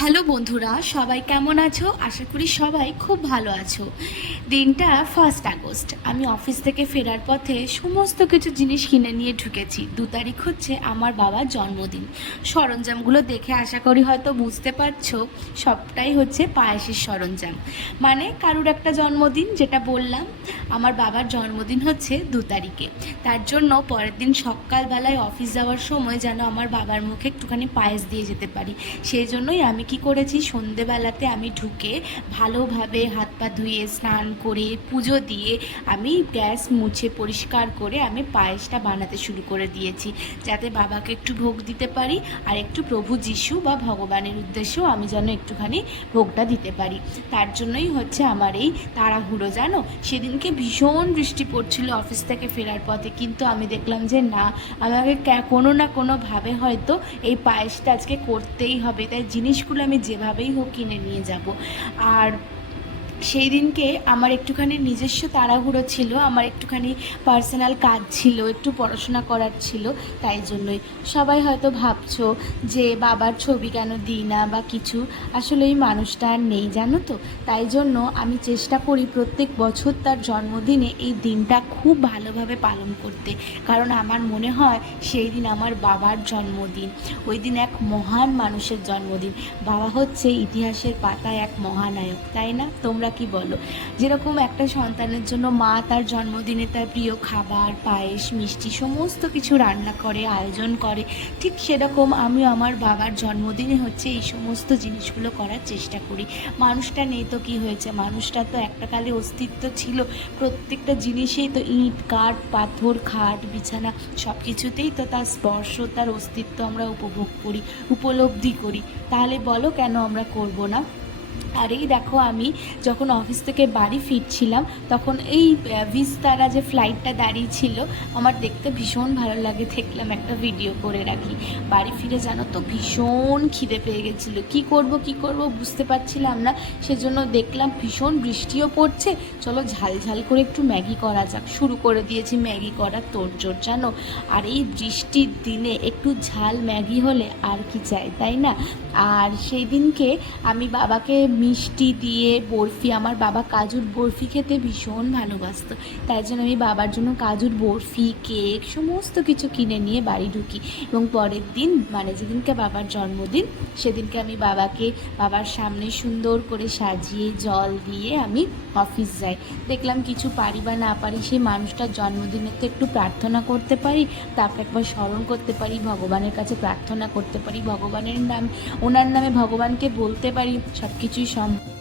Hello বন্ধুরা, সবাই কেমন আছো? আশা করি সবাই খুব ভালো আছো। দিনটা 1 আগস্ট। আমি অফিস থেকে ফেরার পথে সমস্ত কিছু জিনিস কিনে নিয়ে ঢুকেছি। 2 তারিখ হচ্ছে আমার বাবার জন্মদিন। সরঞ্জামগুলো দেখে আশা করি হয়তো বুঝতে পারছো, সবটাই হচ্ছে পায়েসের সরঞ্জাম। মানে কারুর একটা জন্মদিন, যেটা বললাম আমার বাবার জন্মদিন হচ্ছে 2 তারিখে। তার জন্য পরের দিন সকালবেলায় অফিস যাওয়ার সময় যেন আমার বাবার মুখে একটুখানি পায়েস দিয়ে যেতে পারি, সেই জন্যই আমি কি করেছি, সন্ধেবেলাতে আমি ঢুকে ভালোভাবে হাত পা ধুয়ে স্নান করে পুজো দিয়ে আমি গ্যাস মুছে পরিষ্কার করে আমি পায়েসটা বানাতে শুরু করে দিয়েছি, যাতে বাবাকে একটু ভোগ দিতে পারি আর একটু প্রভু যিশু বা ভগবানের উদ্দেশ্যেও আমি যেন একটুখানি ভোগটা দিতে পারি। তার জন্যই হচ্ছে আমার এই তাড়াহুড়ো। জানো, সেদিনকে ভীষণ বৃষ্টি পড়ছিল অফিস থেকে ফেরার পথে, কিন্তু আমি দেখলাম যে না, আমাকে কোনো না কোনোভাবে হয়তো এই পায়েসটা আজকে করতেই হবে, তাই জিনিসগুলো আমি যেভাবেই হোক কিনে নিয়ে যাব। আর সেই দিনকে আমার একটুখানি নিজস্ব তাড়াহুড়ো ছিল, আমার একটুখানি পার্সোনাল কাজ ছিল, একটু পড়াশোনা করার ছিল। তাই জন্যই সবাই হয়তো ভাবছো যে বাবার ছবি কেন দিই না বা কিছু, আসলে এই মানুষটা আর নেই, জানো তো। তাই জন্য আমি চেষ্টা করি প্রত্যেক বছর তার জন্মদিনে এই দিনটা খুব ভালোভাবে পালন করতে, কারণ আমার মনে হয় সেই দিন আমার বাবার জন্মদিন। ওই দিন এক মহান মানুষের জন্মদিন। বাবা হচ্ছে ইতিহাসের পাতায় এক মহানায়ক, তাই না? তোমরা কি বলো? যেরকম একটা সন্তানের জন্য মা তার জন্মদিনে তার প্রিয় খাবার, পায়েস, মিষ্টি সমস্ত কিছু রান্না করে, আয়োজন করে, ঠিক সেরকম আমি আমার বাবার জন্মদিনে হচ্ছে এই সমস্ত জিনিসগুলো করার চেষ্টা করি। মানুষটা নেই তো কি হয়েছে, মানুষটা তো একটা কালে অস্তিত্ব ছিল। প্রত্যেকটা জিনিসেই তো ইট, কাঠ, পাথর, খাট, বিছানা সব কিছুতেই তো তার স্পর্শ, তার অস্তিত্ব আমরা উপভোগ করি, উপলব্ধি করি। তাহলে বলো কেন আমরা করব না? আর এই দেখো, আমি যখন অফিস থেকে বাড়ি ফিরছিলাম তখন এই ভিস্তারা যে ফ্লাইটটা দাঁড়িয়ে ছিল, আমার দেখতে ভীষণ ভালো লাগে, দেখলাম একটা ভিডিও করে রাখি। বাড়ি ফিরে জানো তো ভীষণ খিদে পেয়ে গেছিলো, কি করব বুঝতে পারছিলাম না। সেজন্য দেখলাম ভীষণ বৃষ্টিও পড়ছে, চলো ঝাল ঝাল করে একটু ম্যাগি করা যাক। শুরু করে দিয়েছি ম্যাগি করার তোড়জোড়, জানো। আর এই বৃষ্টির দিনে একটু ঝাল ম্যাগি হলে আর কি চাই, তাই না? আর সেই দিনকে আমি বাবাকে মিষ্টি দিয়ে বরফি, আমার বাবা কাজুর বরফি খেতে ভীষণ ভালোবাসতো, তাই জন্য আমি বাবার জন্য কাজুর বরফি, কেক সমস্ত কিছু কিনে নিয়ে বাড়ি ঢুকি। এবং পরের দিন মানে যেদিনকে বাবার জন্মদিন, সেদিনকে আমি বাবাকে বাবার সামনে সুন্দর করে সাজিয়ে জল দিয়ে আমি অফিস যাই। দেখলাম কিছু পারি বা না পারি, সেই মানুষটার জন্মদিনে তো একটু প্রার্থনা করতে পারি, তাকে একবার স্মরণ করতে পারি, ভগবানের কাছে প্রার্থনা করতে পারি, ভগবানের নাম, ওনার নামে ভগবানকে বলতে পারি, সব কিছুই সম্ভব।